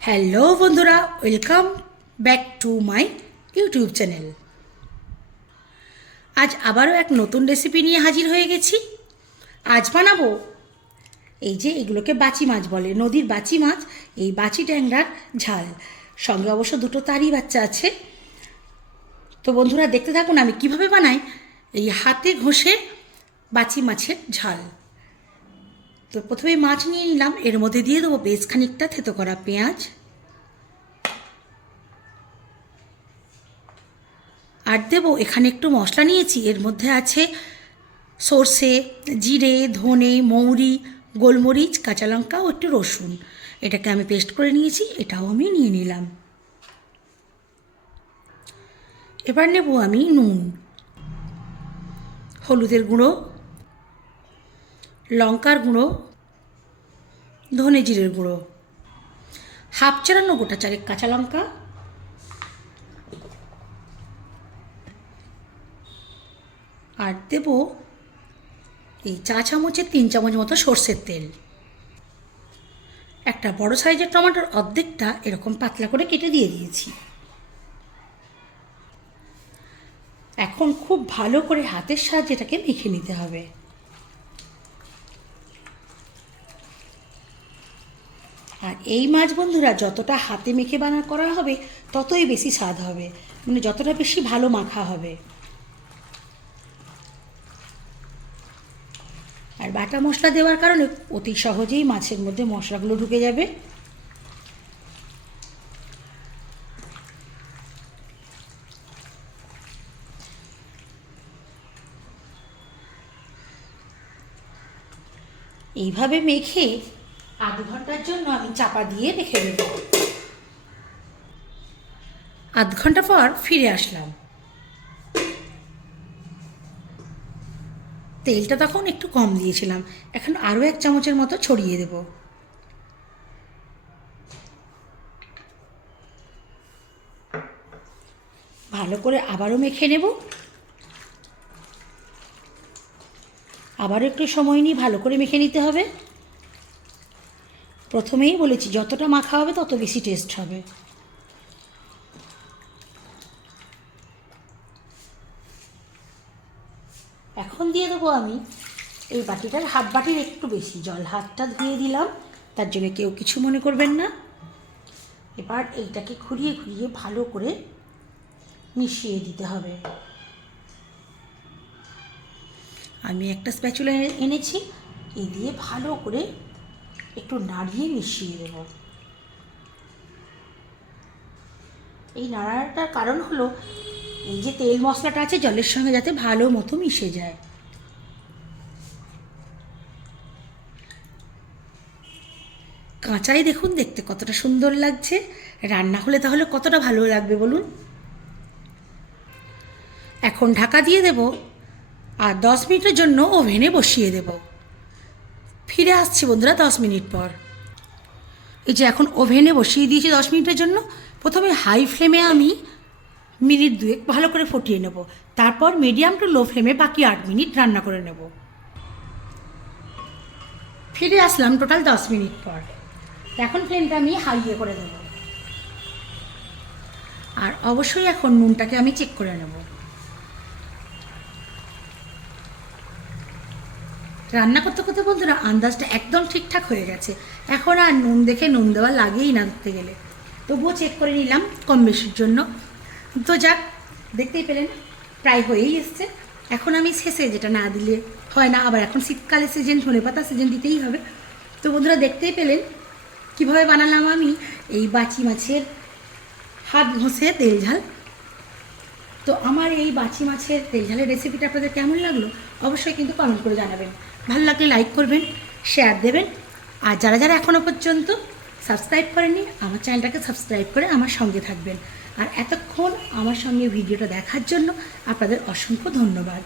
Hello বন্ধুরা, welcome back to my YouTube channel. আজ আবারও এক নতুন রেসিপি নিয়ে হাজির হয়ে গেছি। আজ বানাবো এই যে এগুলোকে বাচি মাছ বলে, নদীর বাচি মাছ, এই বাচি ট্যাংরার ঝাল। সঙ্গে অবশ্য দুটো তারই বাচ্চা আছে। তো বন্ধুরা দেখতে থাকুন আমি কিভাবে বানাই এই হাতে ঘষে বাচি মাছের ঝাল। তো প্রথমে মাছ নিয়ে নিলাম, এর মধ্যে দিয়ে দেবো বেশ খানিকটা থেতো করা পেঁয়াজ, আর দেবো এখানে একটু মশলা নিয়েছি। এর মধ্যে আছে সর্ষে, জিরে, ধনে, মৌরি, গোলমরিচ, কাঁচা লঙ্কা ও একটু রসুন। এটাকে আমি পেস্ট করে নিয়েছি, এটাও আমি নিয়ে নিলাম। এবার নেব আমি নুন, হলুদের গুঁড়ো, লঙ্কার গুঁড়ো, ধনে জিরের গুঁড়ো, হাফ চারানো গোটা চারেক কাঁচা লঙ্কা, আর দেব এই চা চামচের 3 চামচ মতো সর্ষের তেল। একটা বড় সাইজের টমেটোর অর্ধেকটা এরকম পাতলা করে কেটে দিয়ে দিয়েছি। এখন খুব ভালো করে হাতের সাহায্যে এটাকে মেখে নিতে হবে। আর এই মাছ বন্ধুরা যতটা হাতে মেখে করা হবে ততই বেশি স্বাদ হবে, মানে যতটা বেশি ভালো মাখা হবে। আর বাটা মশলা দেওয়ার কারণে অতি সহজেই মাছের মধ্যে মশলাগুলো ঢুকে যাবে। এইভাবে মেখে আধ ঘন্টার জন্য আমি চাপা দিয়ে রেখে দেব। আধ ঘন্টা পর ফিরে আসলাম। তেলটা তখন একটু কম দিয়েছিলাম, এখন আরও 1 চামচের মতো ছড়িয়ে দেব। ভালো করে আবারও মেখে নেব। আবারও একটু সময় নিয়ে ভালো করে মেখে নিতে হবে। প্রথমেই বলেছি যতটা মাখা হবে তত বেশি টেস্ট হবে। এখন দিয়ে দেবো আমি এই বাটিটার হাফ বাটির একটু বেশি জল। হাতটা ধুয়ে দিলাম, তার জন্য কেউ কিছু মনে করবেন না। এবার এইটাকে ঘুরিয়ে ঘুরিয়ে ভালো করে মিশিয়ে দিতে হবে। আমি একটা স্প্যাচুলা এনেছি, এই দিয়ে ভালো করে একটু নাড়িয়ে মিশিয়ে দেব। এই নাড়াটার কারণ হলো এই যে তেল মশলাটা আছে জলের সঙ্গে যাতে ভালো মতো মিশে যায়। কাঁচাই দেখুন দেখতে কতটা সুন্দর লাগছে, রান্না হলে তাহলে কতটা ভালো লাগবে বলুন। এখন ঢাকা দিয়ে দেব আর 10 মিনিটের জন্য ওভেনে বসিয়ে দেব। ফিরে আসছি বন্ধুরা 10 মিনিট পর। এই যে এখন ওভেনে বসিয়ে দিয়েছি 10 মিনিটের জন্য। প্রথমে হাই ফ্লেমে আমি মিনিট 2 ভালো করে ফুটিয়ে নেব, তারপর মিডিয়াম টু লো ফ্লেমে বাকি 8 মিনিট রান্না করে নেব। ফিরে আসলাম টোটাল 10 মিনিট পর। এখন ফ্লেমটা আমি হাইয়ে করে দেব। আর অবশ্যই এখন নুনটাকে আমি চেক করে নেব। রান্না করতে করতে বন্ধুরা আন্দাজটা একদম ঠিকঠাক হয়ে গেছে। এখন আর নুন দেখে নুন দেওয়া লাগেই না ধরতে গেলে। তবুও চেক করে নিলাম কম বেশির জন্য। তো যাক, দেখতেই পেলেন প্রায় হয়েই এসছে। এখন আমি শেষে যেটা না দিলে হয় না, আবার এখন শীতকালে সিজন, ধনেপাতা সিজন দিতেই হবে। তো বন্ধুরা দেখতেই পেলেন কীভাবে বানালাম আমি এই বাচি মাছের হাত ঘষে তেল ঝাল। তো আমার এই বাচি মাছের তেল ঝালের রেসিপিটা আপনাদের কেমন লাগলো অবশ্যই কিন্তু কমেন্ট করে জানাবেন। ভালো লাগলে লাইক করবেন, শেয়ার দেবেন। আর যারা যারা এখনও পর্যন্ত সাবস্ক্রাইব করেননি আমার চ্যানেলটাকে সাবস্ক্রাইব করে আমার সঙ্গে থাকবেন। আর এতক্ষণ আমার সঙ্গে ভিডিওটা দেখার জন্য আপনাদের অসংখ্য ধন্যবাদ।